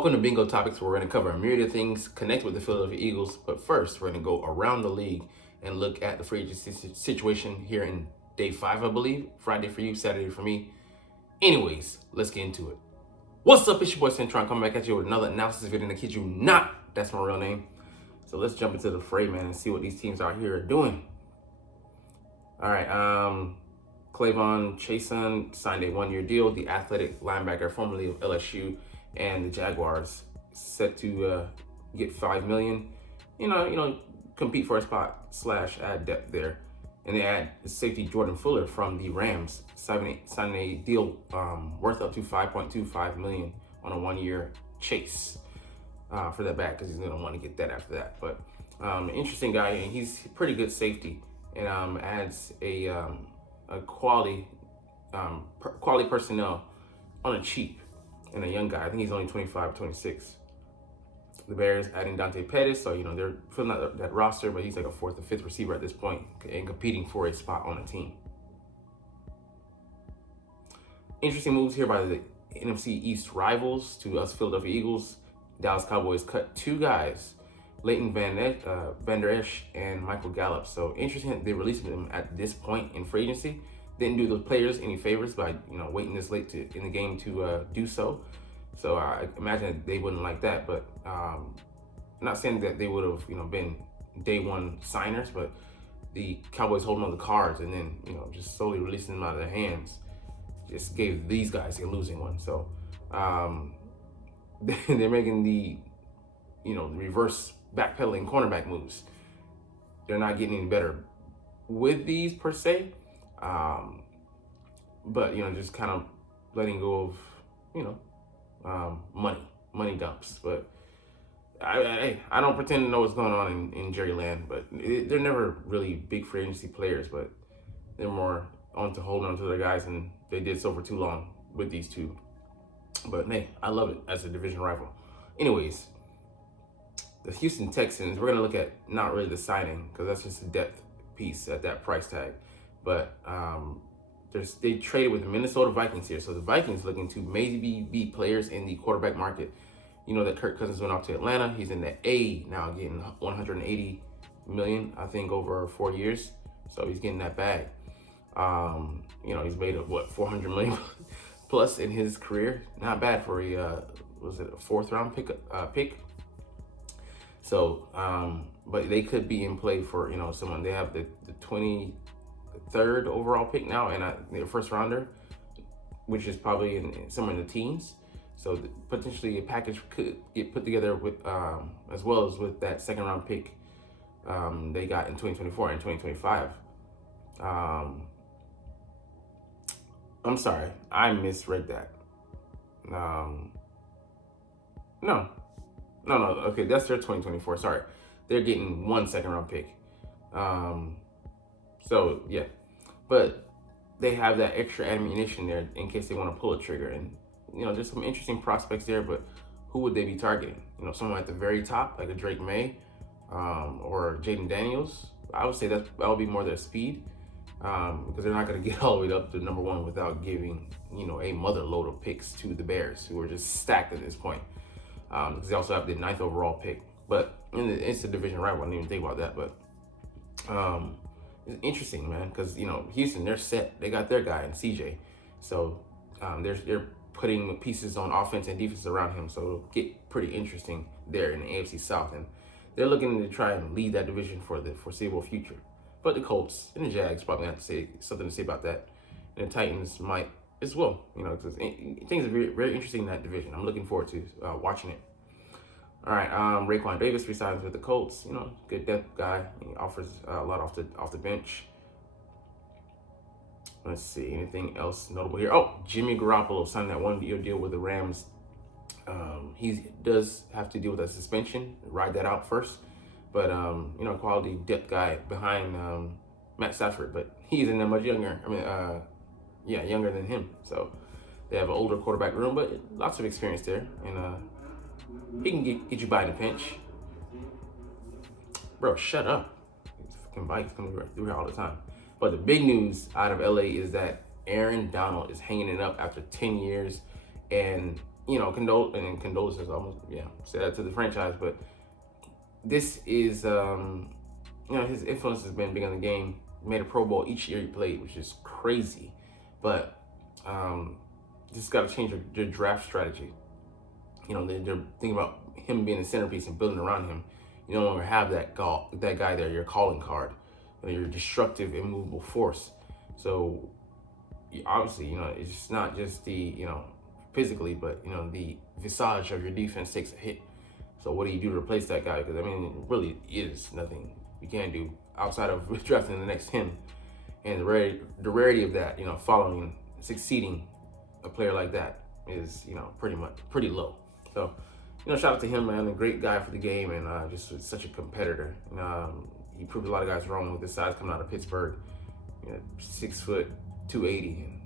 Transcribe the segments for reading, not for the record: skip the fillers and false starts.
Welcome to Bingo Topics, where we're going to cover a myriad of things connected with the Philadelphia Eagles. But first, we're going to go around the league and look at the free agency situation here in day 5, I believe. Friday for you, Saturday for me. Anyways, let's get into it. What's up? It's your boy Cintron coming back at you with another analysis video. And I kid you not, that's my real name. So let's jump into the fray, man, and see what these teams out here are doing. All right, Clavon Chason signed a 1-year deal. The athletic linebacker formerly of LSU and the Jaguars set to get $5 million. You know, compete for a spot / add depth there. And they add the safety Jordan Fuller from the Rams, signing a deal worth up to $5.25 million on a 1-year chase for that back, because he's gonna want to get that after that. But interesting guy, and he's pretty good safety, and adds a quality personnel on a cheap, and a young guy. I think he's only 25, 26. The Bears adding Dante Pettis, so they're filling out that roster, but he's like a 4th or 5th receiver at this point and competing for a spot on the team. Interesting moves here by the NFC East rivals to us Philadelphia Eagles. Dallas Cowboys cut 2 guys, Leighton Van Der Esch and Michael Gallup. So interesting that they released them at this point in free agency. Didn't do the players any favors by waiting this late in the game to do so. So I imagine they wouldn't like that. But not saying that they would have been day one signers, but the Cowboys holding on the cards and then just slowly releasing them out of their hands just gave these guys a losing one. So they're making the reverse backpedaling cornerback moves. They're not getting any better with these per se. But just kind of letting go of money dumps. But I don't pretend to know what's going on in Jerry Land, but they're never really big free agency players, but they're more on to holding on to their guys, and they did so for too long with these two. But hey, I love it as a division rival. Anyways, the Houston Texans, we're gonna look at not really the signing, because that's just a depth piece at that price tag. But they traded with the Minnesota Vikings here. So the Vikings looking to maybe be players in the quarterback market. You know that Kirk Cousins went off to Atlanta. He's in the A now, getting $180 million, I think, over 4 years. So he's getting that bag. He's made $400 million plus in his career. Not bad for a 4th round pick. So, but they could be in play for someone. They have the 23rd overall pick now, and their 1st rounder, which is probably somewhere in the teens. So potentially a package could get put together with as well as with that 2nd round pick they got in 2024 and 2025. I'm sorry, I misread that. No. Okay, that's their 2024. Sorry, they're getting 1 2nd-round pick. So yeah, but they have that extra ammunition there in case they want to pull a trigger. And there's some interesting prospects there, but who would they be targeting? Someone at the very top, like a Drake May, or Jaden Daniels. I would say that would be more their speed, because they're not going to get all the way up to number 1 without giving a mother load of picks to the Bears, who are just stacked at this point. Because they also have the 9th overall pick. But it's a division rival. I didn't even think about that. But it's interesting, man, because Houston, they're set. They got their guy in CJ. So they're putting pieces on offense and defense around him. So it'll get pretty interesting there in the AFC South. And they're looking to try and lead that division for the foreseeable future. But the Colts and the Jags probably have to say something to say about that. And the Titans might as well, because things are very, very interesting in that division. I'm looking forward to watching it. All right, Raekwon Davis resigns with the Colts. Good depth guy. He offers a lot off the bench. Let's see, anything else notable here? Oh, Jimmy Garoppolo signed that 1-year deal with the Rams. He does have to deal with a suspension, ride that out first. But quality depth guy behind Matt Stafford, but he's in there much younger. Younger than him. So they have an older quarterback room, but lots of experience there, and he can get you by in a pinch. Bro, shut up. These fucking bikes coming through here all the time. But the big news out of LA is that Aaron Donald is hanging it up after 10 years, and condolences almost, say that to the franchise. But this is, his influence has been big on the game. Made a Pro Bowl each year he played, which is crazy. But just got to change their draft strategy. They're thinking about him being a centerpiece and building around him. You no longer have that guy there, your calling card, your destructive, immovable force. So obviously, it's not just the, physically, but, the visage of your defense takes a hit. So what do you do to replace that guy? Because, it really is nothing you can do outside of drafting the next him. And the rarity of that, following, succeeding a player like that is, pretty low. So, shout out to him, man. A great guy for the game, and just such a competitor. He proved a lot of guys wrong with his size coming out of Pittsburgh. 6 foot, 280, and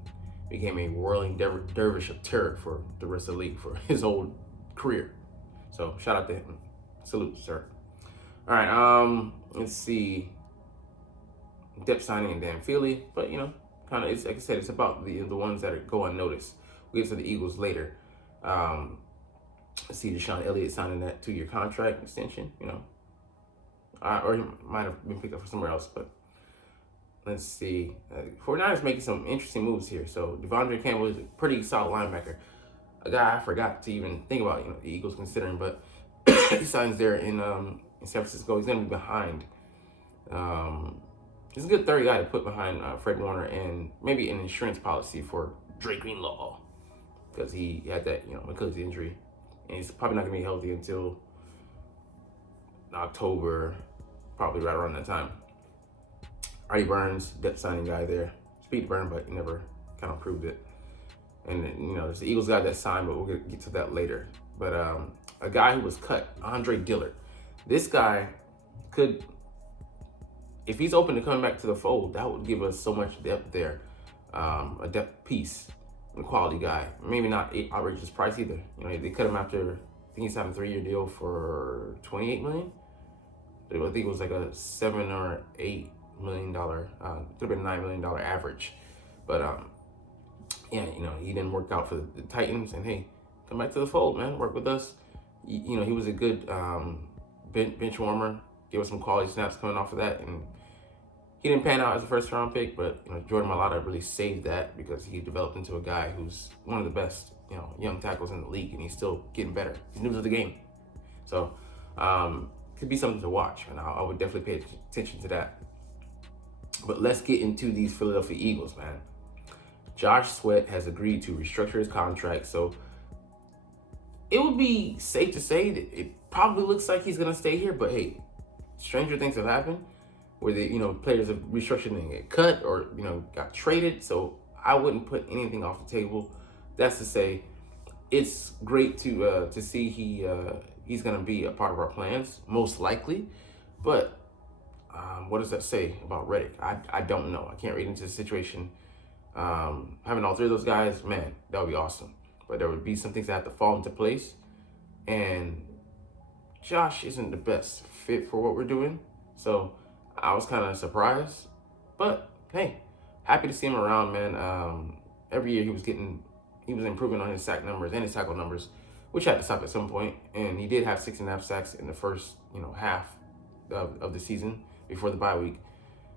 became a whirling dervish of terror for the rest of the league for his whole career. So shout out to him. Salute, sir. All right, let's see. Depth signing and Dan Feely, but kind of, it's like I said, it's about the ones that go unnoticed. We get to the Eagles later. Let's see, Deshaun Elliott signing that 2-year contract extension. Or he might have been picked up for somewhere else, but let's see. 49ers making some interesting moves here. So Devondre Campbell is a pretty solid linebacker. A guy I forgot to even think about, the Eagles considering, but he signs there in San Francisco. He's going to be behind. He's a good third guy to put behind Fred Warner, and maybe an insurance policy for Drake Greenlaw, because he had that, Achilles injury, and he's probably not going to be healthy until October, probably right around that time. Artie Burns, depth signing guy there. Speed burn, but he never kind of proved it. And then, there's the Eagles guy that signed, but we'll get to that later. But a guy who was cut, Andre Dillard. This guy could, if he's open to coming back to the fold, that would give us so much depth there. A depth piece, a quality guy. Maybe not outrageous price either. They cut him after, I think he signed a 3-year deal for $28 million. I think it was like a $7 or $8 million. Could have been $9 million average, but he didn't work out for the Titans. And hey, come back to the fold, man. Work with us. He was a good bench warmer. Gave us some quality snaps coming off of that, and he didn't pan out as a first-round pick. But Jordan Mailata really saved that, because he developed into a guy who's one of the best young tackles in the league, and he's still getting better. He's new to the game, so could be something to watch, and I would definitely pay attention to that. But let's get into these Philadelphia Eagles, man. Josh Sweat has agreed to restructure his contract, so it would be safe to say that it probably looks like he's going to stay here. But hey, stranger things have happened where players have restructured and get cut or, got traded. So I wouldn't put anything off the table. That's to say, it's great to see he's going to be a part of our plans, most likely. But what does that say about Reddick? I don't know. I can't read into the situation. Having all three of those guys, man, that would be awesome. But there would be some things that have to fall into place. And Josh isn't the best fit for what we're doing. So I was kind of surprised. But hey, happy to see him around, man. Every year he was improving on his sack numbers and his tackle numbers, which had to stop at some point. And he did have 6.5 sacks in the first, half of the season before the bye week.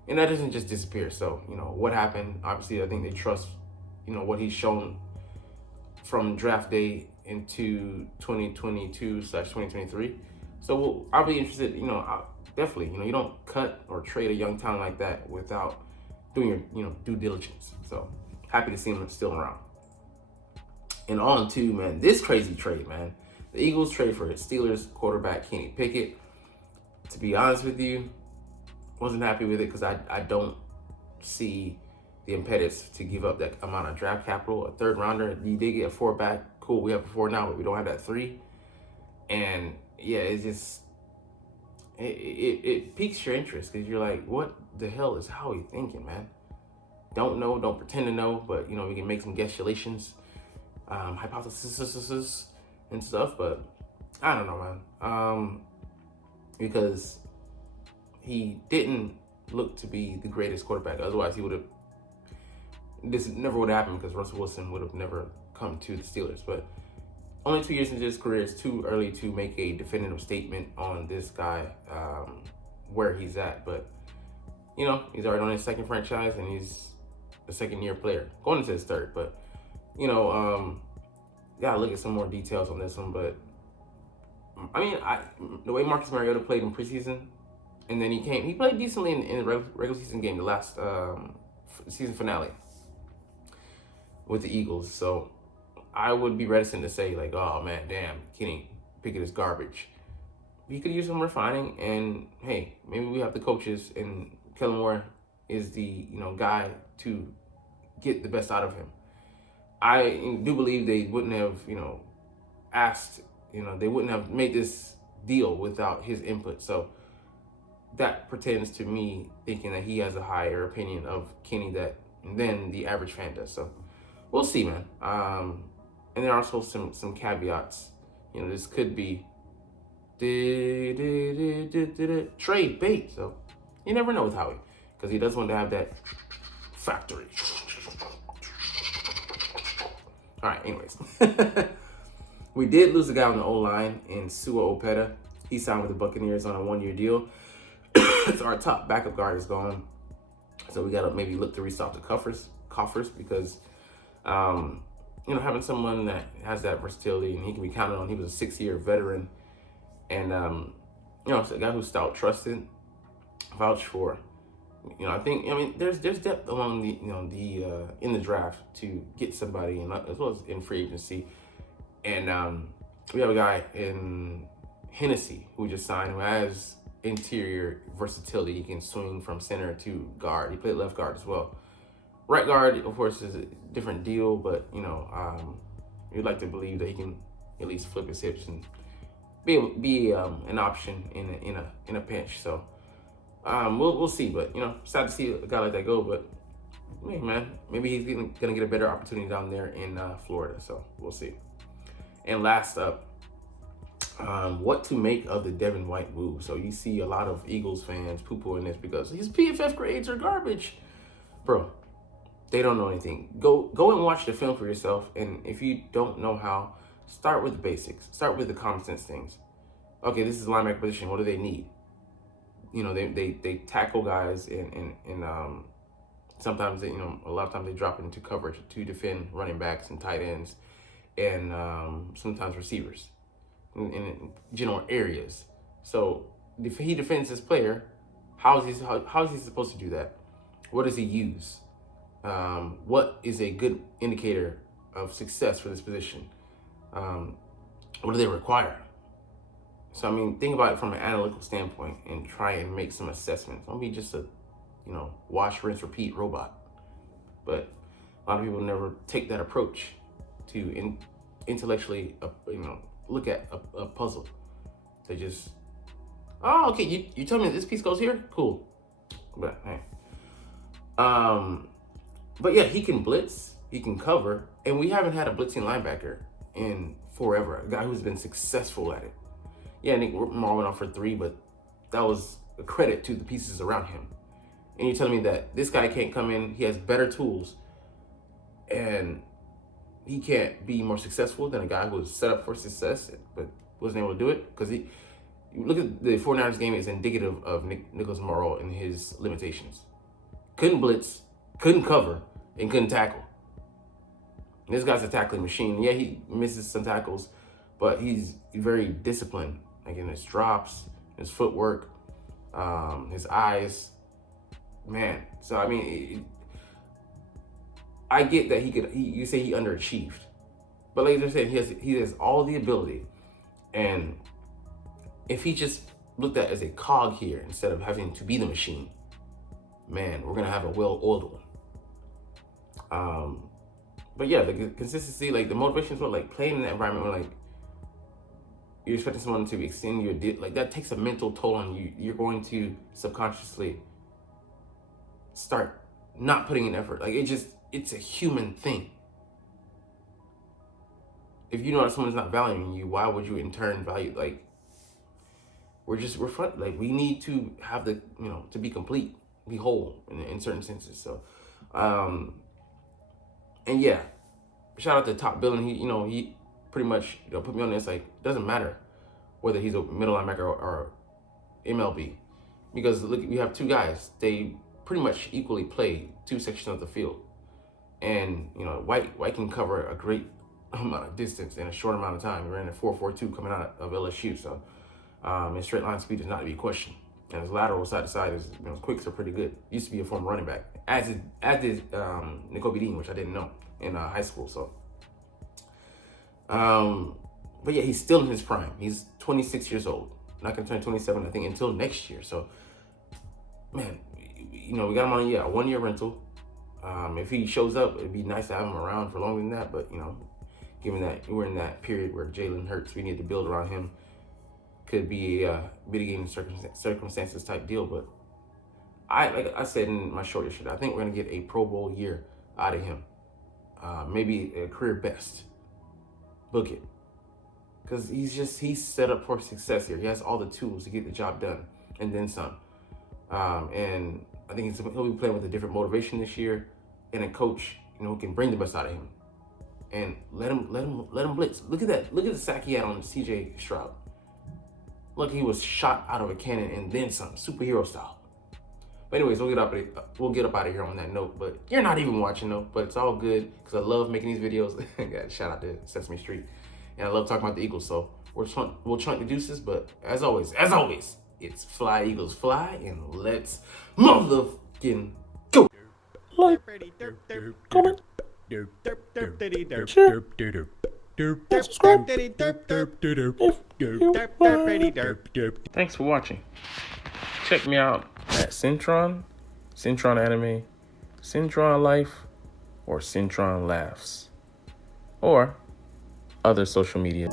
And that doesn't just disappear. So, what happened? Obviously, I think they trust, what he's shown from draft day into 2022/2023. So I'll be interested, definitely, you don't cut or trade a young talent like that without doing your, due diligence. So happy to see him still around. And on to, man, this crazy trade, man. The Eagles trade for Steelers quarterback Kenny Pickett. To be honest with you, wasn't happy with it because I don't see the impetus to give up that amount of draft capital. A third rounder, you did get a 4 back. Cool, we have a 4 now, but we don't have that 3. And yeah, it's just, it piques your interest because you're like, what the hell is Howie thinking, man? Don't know, don't pretend to know, but we can make some guessulations, hypotheses and stuff, but I don't know, man. Because he didn't look to be the greatest quarterback. Otherwise, this never would have happened because Russell Wilson would have never come to the Steelers. But only 2 years into his career, it's too early to make a definitive statement on this guy, where he's at. But he's already on his second franchise, and he's a second-year player, going into his third. But gotta look at some more details on this one. But I mean, the way Marcus Mariota played in preseason, and then he played decently in the regular season game, the last season finale with the Eagles. So I would be reticent to say like, oh man, damn, Kenny Pickett is garbage. He could use some refining, and hey, maybe we have the coaches, and Kellen Moore is the guy to get the best out of him. I do believe they wouldn't have asked, they wouldn't have made this deal without his input. So that pretends to me thinking that he has a higher opinion of Kenny than the average fan does. So we'll see, man. And there are also some caveats. This could be trade bait. So you never know with Howie, because he does want to have that factory. All right, anyways. We did lose a guy on the O-line in Sua Opeta. He signed with the Buccaneers on a 1-year deal. So our top backup guard is gone. So we got to maybe look to restock the coffers because, having someone that has that versatility and he can be counted on. He was a 6-year veteran. And, it's a guy who's stout trusted, vouched for. There's depth along in the draft to get somebody, and as well as in free agency. And we have a guy in Hennessy who just signed, who has interior versatility. He can swing from center to guard. He played left guard as well. Right guard, of course, is a different deal, but you'd like to believe that he can at least flip his hips and be an option in a pinch. So we'll see. But sad to see a guy like that go. But hey, man, maybe he's gonna get a better opportunity down there in Florida. So we'll see. And last up, what to make of the Devin White move. So you see a lot of Eagles fans poo-pooing this because his PFF grades are garbage. Bro, they don't know anything. Go and watch the film for yourself. And if you don't know how, start with the basics. Start with the common sense things. Okay, this is linebacker position. What do they need? They tackle guys and sometimes a lot of times they drop into coverage to defend running backs and tight ends and sometimes receivers in general areas. So if he defends his player, how is he supposed to do that? What does he use? What is a good indicator of success for this position? What do they require? So think about it from an analytical standpoint and try and make some assessments. Don't be just a wash, rinse, repeat robot. But a lot of people never take that approach to intellectually look at a puzzle. They just, oh, okay, you tell me this piece goes here? Cool. But hey. But yeah, he can blitz, he can cover, and we haven't had a blitzing linebacker in forever. A guy who's been successful at it. Yeah, Nick Marr went off for 3, but that was a credit to the pieces around him. And you're telling me that this guy can't come in, he has better tools, and he can't be more successful than a guy who was set up for success but wasn't able to do it? Because you look at the 49ers game, is indicative of Nicholas Morrow and his limitations. Couldn't blitz, couldn't cover, and couldn't tackle. And this guy's a tackling machine. Yeah, he misses some tackles, but he's very disciplined. Like in his drops, his footwork, his eyes. Man, so I get that you say he underachieved, but like I said, he has all the ability, and if he just looked at as a cog here instead of having to be the machine, man, we're gonna have a well-oiled one. But yeah, the consistency, like the motivation for like playing in that environment where like you're expecting someone to extend your like that takes a mental toll on you. You're going to subconsciously start not putting in effort. Like it's a human thing. If you know that someone's not valuing you, why would you in turn value? Like we're fun. Like we need to have the to be complete, be whole in certain senses. So, and yeah, shout out to Top Billing. pretty much, put me on this. Like, it doesn't matter whether he's a middle linebacker or MLB, because look, we have two guys. They pretty much equally play two sections of the field, and White can cover a great amount of distance in a short amount of time. He ran a 4.42 coming out of LSU, so his straight line speed is not to be questioned, and his lateral side to side is quicks are pretty good. Used to be a former running back, as did N'Kobe Dean, which I didn't know in high school. So, but yeah, he's still in his prime. He's 26 years old. Not gonna turn 27, I think, until next year. So, man, we got him on a 1-year rental. If he shows up, it'd be nice to have him around for longer than that. But given that we're in that period where Jalen Hurts, we need to build around him. Could be a mitigating circumstances type deal. But like I said in my short yesterday, I think we're gonna get a Pro Bowl year out of him. Maybe a career best. Book it. Because he's set up for success here. He has all the tools to get the job done, and then some. And I think he'll be playing with a different motivation this year, and a coach, who can bring the best out of him, and let him blitz. Look at that. Look at the sack he had on C.J. Stroud. Look, he was shot out of a cannon and then some, superhero style. But anyways, we'll get up out of here on that note. But you're not even watching though. But it's all good because I love making these videos. Shout out to Sesame Street. And I love talking about the Eagles, so we'll chunk the deuces. But as always, it's fly, Eagles, fly, and let's motherfucking go. Like, comment, share, and subscribe if you Thanks for watching. Check me out at Cintron Anime, Cintron Life, or Cintron Laughs, or other social media.